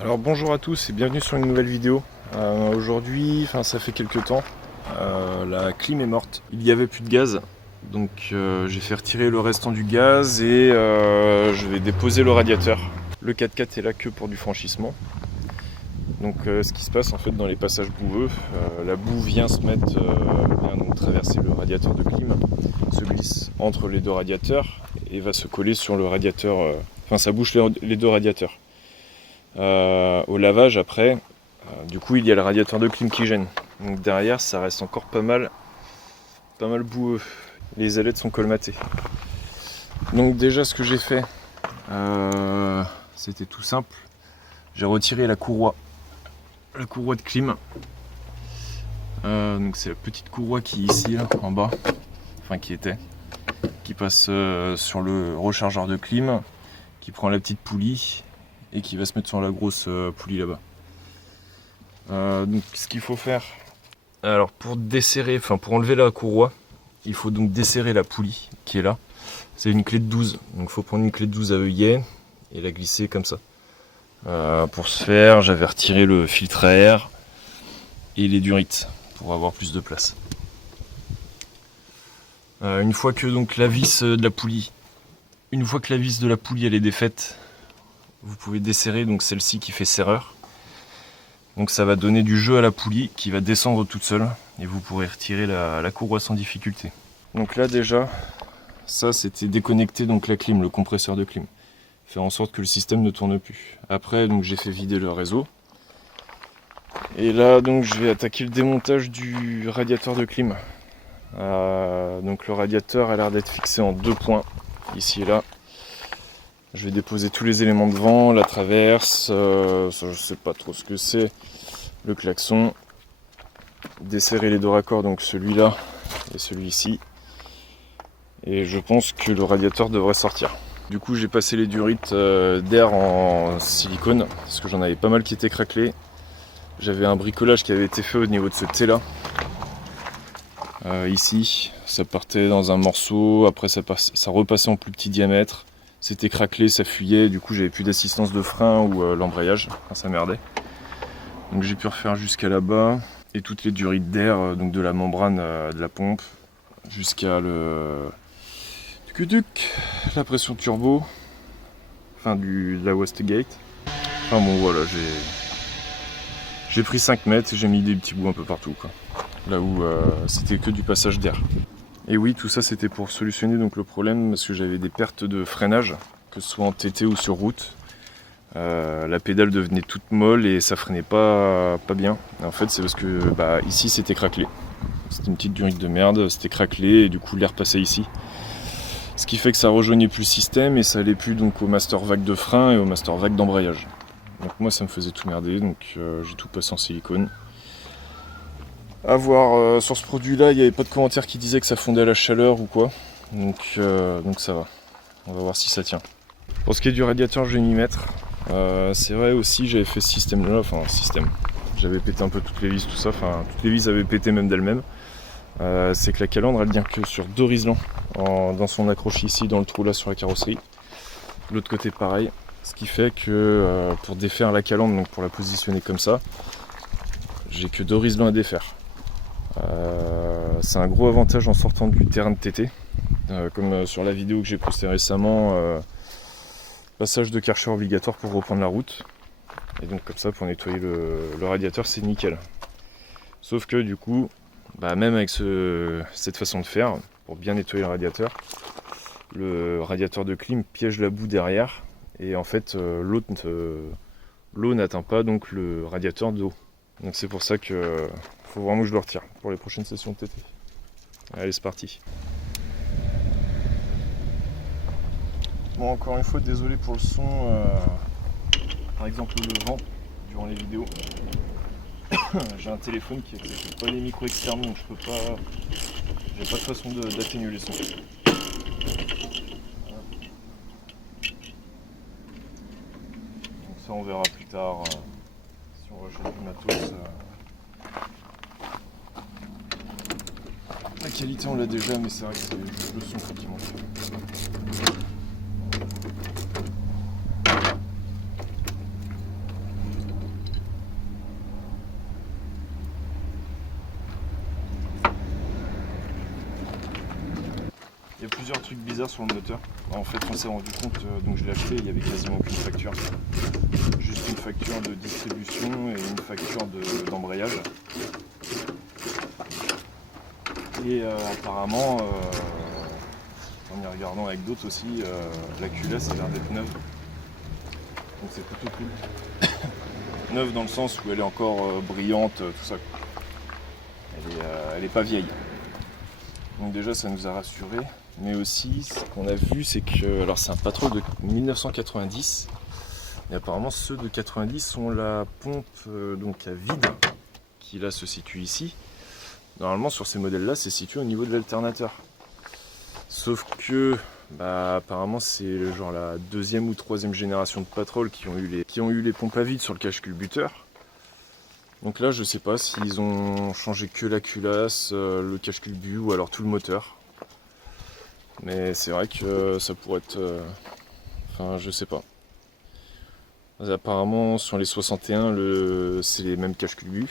Alors bonjour à tous et bienvenue sur une nouvelle vidéo. Aujourd'hui, ça fait quelques temps, la clim est morte. Il n'y avait plus de gaz, donc j'ai fait retirer le restant du gaz et je vais déposer le radiateur. Le 4x4 est là que pour du franchissement. Donc ce qui se passe en fait dans les passages boueux, la boue vient se mettre, vient donc traverser le radiateur de clim, se glisse entre les deux radiateurs et va se coller sur le radiateur, ça bouche les deux radiateurs. Au lavage après, du coup il y a le radiateur de clim qui gêne. Donc derrière ça reste encore pas mal boueux. Les ailettes sont colmatées. Donc déjà ce que j'ai fait, c'était tout simple. J'ai retiré la courroie de clim. Donc c'est la petite courroie qui est ici là, en bas, qui passe sur le rechargeur de clim, qui prend la petite poulie et qui va se mettre sur la grosse poulie là-bas. Donc ce qu'il faut faire, alors pour enlever la courroie, il faut donc desserrer la poulie qui est là. C'est une clé de 12, donc il faut prendre une clé de 12 à œillet et la glisser comme ça. Pour ce faire, j'avais retiré le filtre à air et les durites pour avoir plus de place. Une fois que donc la vis de la poulie elle est défaite, vous pouvez desserrer donc celle-ci qui fait serreur. Donc ça va donner du jeu à la poulie qui va descendre toute seule et vous pourrez retirer la courroie sans difficulté. Donc là déjà, ça c'était déconnecter donc la clim, le compresseur de clim. Faire en sorte que le système ne tourne plus. Après donc j'ai fait vider le réseau. Et là donc je vais attaquer le démontage du radiateur de clim. Donc le radiateur a l'air d'être fixé en 2 points, ici et là. Je vais déposer tous les éléments devant, la traverse, je sais pas trop ce que c'est, le klaxon, desserrer les 2 raccords, donc celui-là et celui-ci. Et je pense que le radiateur devrait sortir. Du coup j'ai passé les durites d'air en silicone, parce que j'en avais pas mal qui étaient craquelés. J'avais un bricolage qui avait été fait au niveau de ce T-là. Ici, ça partait dans un morceau, après ça repassait en plus petit diamètre. C'était craquelé, ça fuyait, du coup j'avais plus d'assistance de frein ou l'embrayage, ça merdait. Donc j'ai pu refaire jusqu'à là-bas, et toutes les durites d'air, donc de la membrane de la pompe, jusqu'à la pression turbo, de la wastegate. Enfin bon voilà, j'ai pris 5 mètres et j'ai mis des petits bouts un peu partout, quoi. Là où c'était que du passage d'air. Et oui, tout ça c'était pour solutionner donc le problème, parce que j'avais des pertes de freinage, que ce soit en TT ou sur route. La pédale devenait toute molle et ça freinait pas bien. Et en fait c'est parce que ici c'était craquelé. C'était une petite durite de merde, c'était craquelé et du coup l'air passait ici. Ce qui fait que ça rejoignait plus le système et ça allait plus donc au master vague de frein et au master vague d'embrayage. Donc moi ça me faisait tout merder, donc j'ai tout passé en silicone. À voir, sur ce produit là il n'y avait pas de commentaire qui disait que ça fondait à la chaleur ou quoi, donc ça va, on va voir si ça tient. Pour ce qui est du radiateur je vais m'y mettre. C'est vrai aussi j'avais fait ce système là, j'avais pété un peu toutes les vis, tout ça, toutes les vis avaient pété même d'elles-mêmes. C'est que la calandre elle vient que sur 2 riselants dans son accroche ici dans le trou là sur la carrosserie, l'autre côté pareil, ce qui fait que pour défaire la calandre, donc pour la positionner comme ça, j'ai que 2 riselants à défaire. C'est un gros avantage en sortant du terrain de TT, comme sur la vidéo que j'ai postée récemment, passage de Karcher obligatoire pour reprendre la route, et donc comme ça pour nettoyer le radiateur c'est nickel. Sauf que du coup, même avec cette façon de faire, pour bien nettoyer le radiateur de clim piège la boue derrière, et en fait l'eau n'atteint pas donc le radiateur d'eau. Donc c'est pour ça que faut vraiment que je le retire pour les prochaines sessions de TT. Allez, c'est parti. Bon, encore une fois, désolé pour le son. Par exemple, le vent durant les vidéos. J'ai un téléphone qui n'accepte pas les micros externes, donc j'ai pas de façon d'atténuer les sons. Donc ça, on verra plus tard si on rachète du matos. La qualité on l'a déjà, mais c'est vrai que c'est le son qui manque. Il y a plusieurs trucs bizarres sur le moteur. En fait, on s'est rendu compte, donc je l'ai acheté, il n'y avait quasiment aucune facture. Juste une facture de distribution et une facture d'embrayage. Et apparemment, en y regardant avec d'autres aussi, la culasse a l'air d'être neuve. Donc c'est plutôt cool. Neuve dans le sens où elle est encore brillante, tout ça. Elle est pas vieille. Donc déjà ça nous a rassurés. Mais aussi ce qu'on a vu c'est que, alors c'est un Patrol de 1990. Et apparemment ceux de 90 ont la pompe donc à vide qui là se situe ici. Normalement sur ces modèles là c'est situé au niveau de l'alternateur. Sauf que apparemment c'est genre la deuxième ou troisième génération de Patrol qui ont eu les pompes à vide sur le cache-culbuteur. Donc là je sais pas s'ils ont changé que la culasse, le cache-culbu ou alors tout le moteur. Mais c'est vrai que ça pourrait être... Enfin je sais pas. Apparemment sur les 61 c'est les mêmes cache-culbu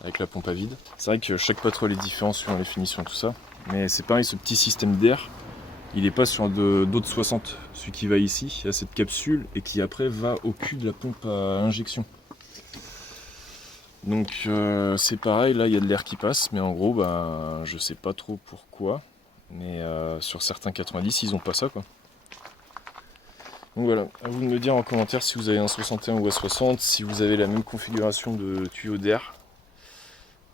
avec la pompe à vide. C'est vrai que chaque Patrol est différent suivant les finitions tout ça. Mais c'est pareil, ce petit système d'air, il n'est pas sur d'autres 60. Celui qui va ici, il y a cette capsule et qui après va au cul de la pompe à injection. Donc c'est pareil, là il y a de l'air qui passe, mais en gros je sais pas trop pourquoi. Mais sur certains 90 ils ont pas ça quoi. Donc voilà, à vous de me dire en commentaire si vous avez un 61 ou un 60, si vous avez la même configuration de tuyau d'air.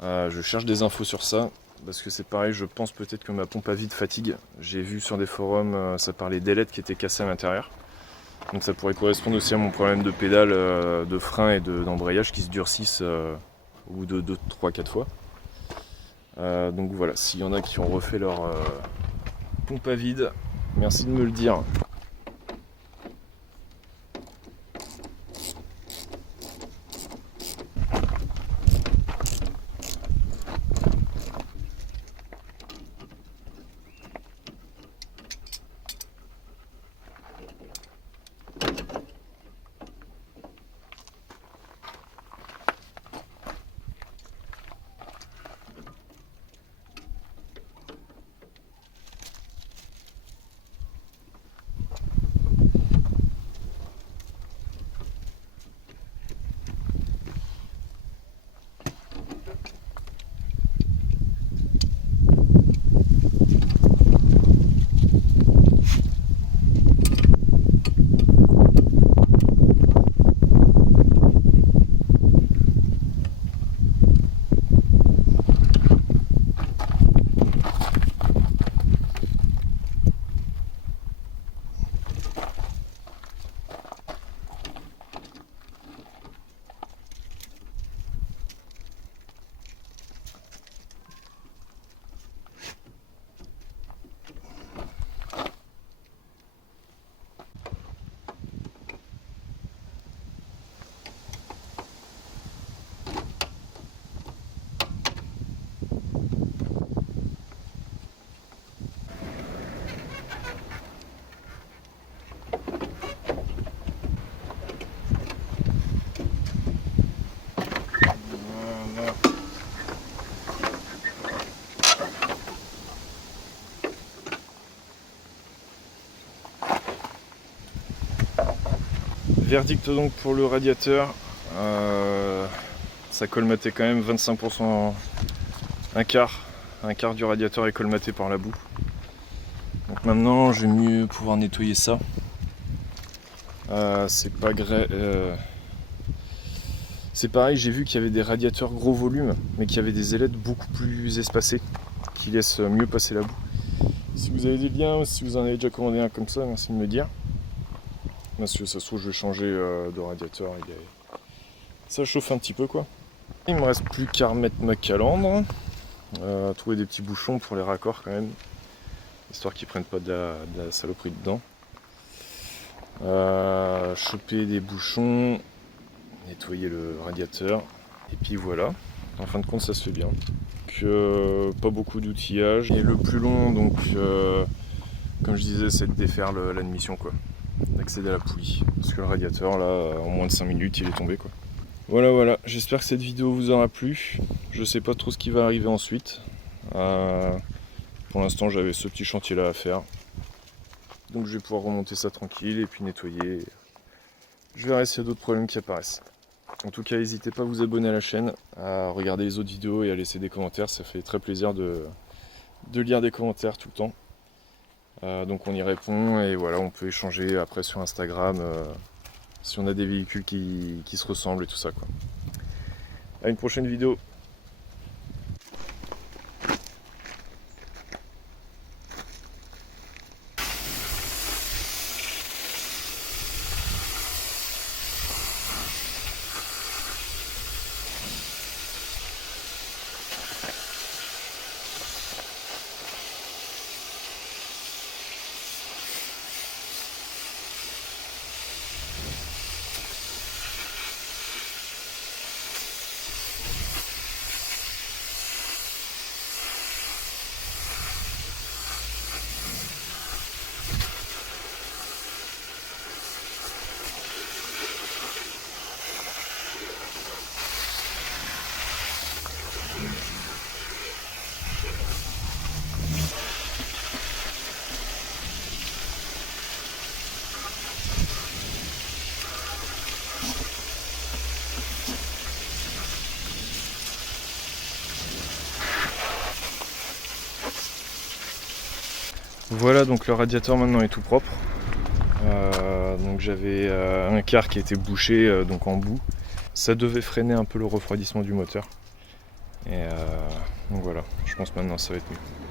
Je cherche des infos sur ça. Parce que c'est pareil, je pense peut-être que ma pompe à vide fatigue. J'ai vu sur des forums, ça parlait d'ailettes qui étaient cassées à l'intérieur. Donc ça pourrait correspondre aussi à mon problème de pédale, de frein et d'embrayage qui se durcissent au bout de 2, 3, 4 fois. Donc voilà, s'il y en a qui ont refait leur pompe à vide, merci de me le dire. Verdict donc pour le radiateur, ça colmatait quand même 25%, un quart du radiateur est colmaté par la boue. Donc maintenant je vais mieux pouvoir nettoyer ça. C'est pas gré... C'est pareil, j'ai vu qu'il y avait des radiateurs gros volume, mais qu'il y avait des ailettes beaucoup plus espacées, qui laissent mieux passer la boue. Si vous avez des liens, ou si vous en avez déjà commandé un comme ça, merci de me dire. Parce que ça se trouve je vais changer de radiateur, ça chauffe un petit peu quoi. Il me reste plus qu'à remettre ma calandre, trouver des petits bouchons pour les raccords quand même, histoire qu'ils prennent pas de la saloperie dedans. Choper des bouchons, nettoyer le radiateur, et puis voilà. En fin de compte ça se fait bien. Donc, pas beaucoup d'outillage. Et le plus long donc comme je disais c'est de défaire l'admission quoi. D'accéder à la poulie, parce que le radiateur là en moins de 5 minutes il est tombé quoi. Voilà, j'espère que cette vidéo vous aura plu. Je sais pas trop ce qui va arriver ensuite. Pour l'instant j'avais ce petit chantier là à faire. Donc je vais pouvoir remonter ça tranquille et puis nettoyer. Je verrai s'il y a d'autres problèmes qui apparaissent. En tout cas, n'hésitez pas à vous abonner à la chaîne, à regarder les autres vidéos et à laisser des commentaires. Ça fait très plaisir de lire des commentaires tout le temps. Donc on y répond et voilà, on peut échanger après sur Instagram si on a des véhicules qui se ressemblent et tout ça, quoi. À une prochaine vidéo. Voilà, donc le radiateur maintenant est tout propre. Donc j'avais un quart qui était bouché donc en bout. Ça devait freiner un peu le refroidissement du moteur. Et donc voilà, je pense maintenant ça va être mieux.